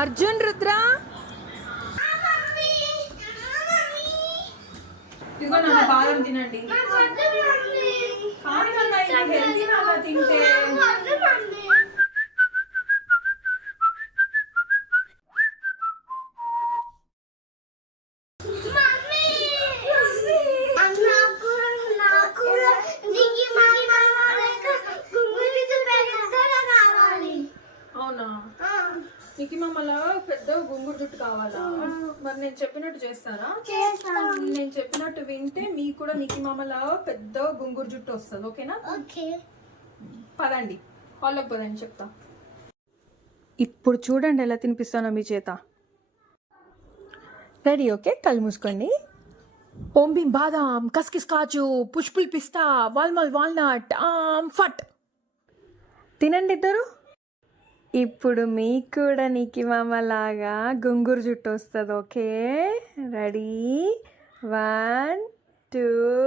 అర్జున్ రుద్ర ఇదిగో నాన్న బాదం తినండి. కానీ నాన్న ఇది హెల్తీ నాన్న తింటే. అవునా, నీకు మమ్మల్ని పెద్ద గుంగురు జుట్టు కావాలా? మరి నేను చెప్పినట్టు చేస్తారా? నేను చెప్పినట్టు వింటే మీకు కూడా నీకు మమ్మల్ని పెద్ద గుంగురు జుట్టు వస్తుంది. ఓకేనా? పదండి, హాల్లోకి పదండి, చెప్తా. ఇప్పుడు చూడండి ఎలా తినిపిస్తానో మీ చేత. రెడీ? ఓకే, కళ్ళు మూసుకోండి. ఓం భీం బాదాం, కస్కిస్ కాజు, పుష్పుల్ పిస్తా, వాల్మల్ వాల్నట్, ఫట్. తినండి ఇద్దరు. ఇప్పుడు మీకు కూడా నీకి మామ లాగా గుంగురు జుట్టు వస్తుంది. Okay, ready? 1 2